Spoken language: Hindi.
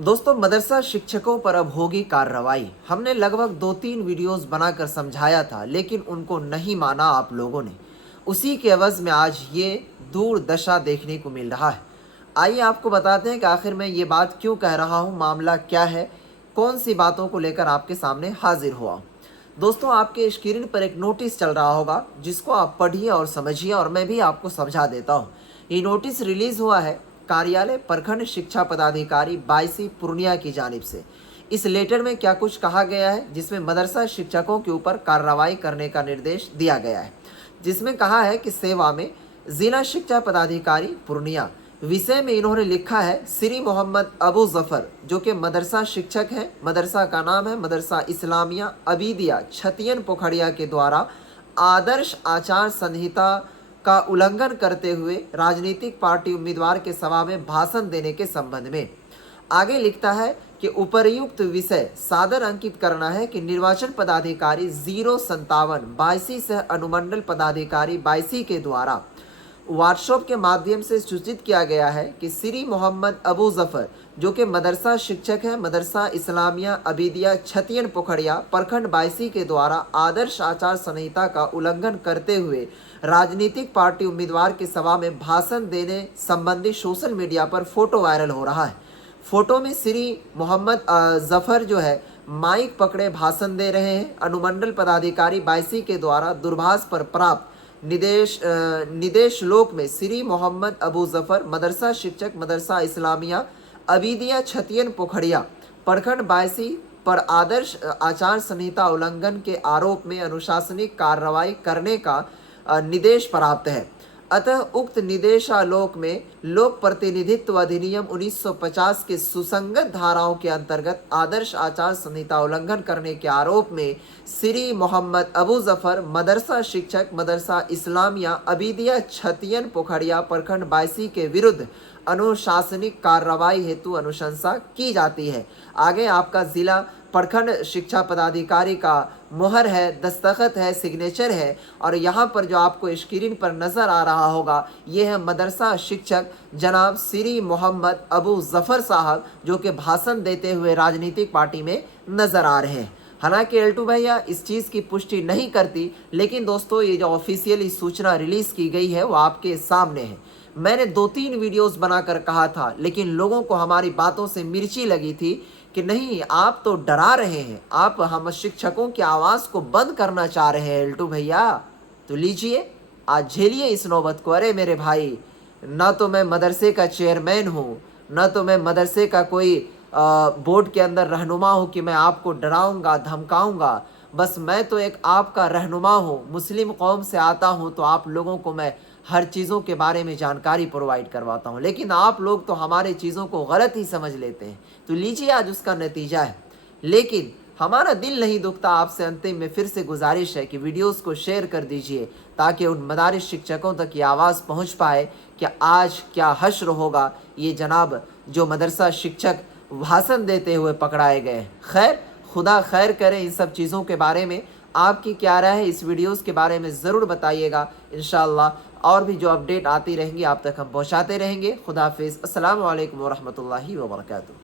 दोस्तों, मदरसा शिक्षकों पर अब होगी कार्रवाई। हमने लगभग 2-3 वीडियोस बनाकर समझाया था, लेकिन उनको नहीं माना आप लोगों ने। उसी के एवज़ में आज ये दुर्दशा देखने को मिल रहा है। आइए आपको बताते हैं कि आखिर मैं ये बात क्यों कह रहा हूँ, मामला क्या है, कौन सी बातों को लेकर आपके सामने हाजिर हुआ हूँ। दोस्तों, आपके स्क्रीन पर एक नोटिस चल रहा होगा, जिसको आप पढ़िए और समझिए और मैं भी आपको समझा देता हूँ। ये नोटिस रिलीज़ हुआ है कार्यालय प्रखंड शिक्षा पदाधिकारी बायसी पूर्णिया की जानिब से। इस लेटर में क्या कुछ कहा गया है, जिसमें मदरसा शिक्षकों के ऊपर कार्रवाई करने का निर्देश दिया गया है। जिसमें कहा है कि सेवा में जिला शिक्षा पदाधिकारी पूर्णिया, विषय में इन्होंने लिखा है श्री मोहम्मद अबू जफर, जो कि मदरसा शिक्षक हैं। मदरसा का नाम है मदरसा इस्लामिया अबीदिया छतियन पोखरिया के द्वारा आदर्श आचार संहिता का उल्लंघन करते हुए राजनीतिक पार्टी उम्मीदवार के सभा में भाषण देने के संबंध में। आगे लिखता है कि उपर्युक्त विषय सादर अंकित करना है कि निर्वाचन पदाधिकारी 057 बायसी सह अनुमंडल पदाधिकारी बायसी के द्वारा व्हाट्सएप के माध्यम से सूचित किया गया है कि श्री मोहम्मद अबू जफर, जो कि मदरसा शिक्षक हैं, मदरसा इस्लामिया अबीदिया छतियन पोखरिया प्रखंड बायसी के द्वारा आदर्श आचार संहिता का उल्लंघन करते हुए राजनीतिक पार्टी उम्मीदवार की सभा में भाषण देने संबंधी सोशल मीडिया पर फोटो वायरल हो रहा है। फोटो में श्री मोहम्मद जफर जो है माइक पकड़े भाषण दे रहे हैं। अनुमंडल पदाधिकारी बायसी के द्वारा दूरभाष पर प्राप्त निदेश लोक में श्री मोहम्मद अबू जफर मदरसा शिक्षक मदरसा इस्लामिया अबीदिया छतियन पोखरिया प्रखंड बायसी पर आदर्श आचार संहिता उल्लंघन के आरोप में अनुशासनिक कार्रवाई करने का निर्देश प्राप्त है। अतः उक्त निदेशालोक में लोक प्रतिनिधित्व अधिनियम 1950 के सुसंगत धाराओं के अंतर्गत आदर्श आचार संहिता उल्लंघन करने के आरोप में श्री मोहम्मद अबू जफर मदरसा शिक्षक मदरसा इस्लामिया अबीदिया छतियन पोखरिया प्रखंड बायसी के विरुद्ध अनुशासनिक कार्रवाई हेतु अनुशंसा की जाती है। आगे आपका जिला प्रखंड शिक्षा पदाधिकारी का मुहर है, दस्तखत है, सिग्नेचर है। और यहाँ पर जो आपको स्क्रीन पर नज़र आ रहा होगा, ये है मदरसा शिक्षक जनाब श्री मोहम्मद अबू जफर साहब, जो कि भाषण देते हुए राजनीतिक पार्टी में नज़र आ रहे हैं। हालांकि एल्टू भैया इस चीज़ की पुष्टि नहीं करती, लेकिन दोस्तों ये जो ऑफिशियली सूचना रिलीज़ की गई है वो आपके सामने है। मैंने 2-3 वीडियोस बनाकर कहा था, लेकिन लोगों को हमारी बातों से मिर्ची लगी थी कि नहीं, आप तो डरा रहे हैं, आप हम शिक्षकों की आवाज़ को बंद करना चाह रहे हैं एल्टू भैया। तो लीजिए, आज झेलिए इस नौबत को। अरे मेरे भाई, ना तो मैं मदरसे का चेयरमैन हूँ, ना तो मैं मदरसे का कोई बोर्ड के अंदर रहनुमा हूँ कि मैं आपको डराऊँगा धमकाऊँगा। बस मैं तो एक आपका रहनुमा हूँ, मुस्लिम कौम से आता हूँ, तो आप लोगों को मैं हर चीज़ों के बारे में जानकारी प्रोवाइड करवाता हूँ। लेकिन आप लोग तो हमारे चीज़ों को गलत ही समझ लेते हैं। तो लीजिए, आज उसका नतीजा है। लेकिन हमारा दिल नहीं दुखता। आपसे अंतिम में फिर से गुजारिश है कि वीडियोस को शेयर कर दीजिए, ताकि उन मदारिस शिक्षकों तक ये आवाज़ पहुँच पाए कि आज क्या हश्र होगा ये जनाब जो मदरसा शिक्षक भाषण देते हुए पकड़ाए गए। खैर, खुदा खैर करे। इन सब चीज़ों के बारे में आपकी क्या राय है, इस वीडियोस के बारे में ज़रूर बताइएगा। इंशाअल्लाह और भी जो अपडेट आती रहेंगी आप तक हम पहुँचाते रहेंगे। खुदा हाफिज़। अस्सलामु अलैकुम वरहमतुल्लाहि वबरकातुहू।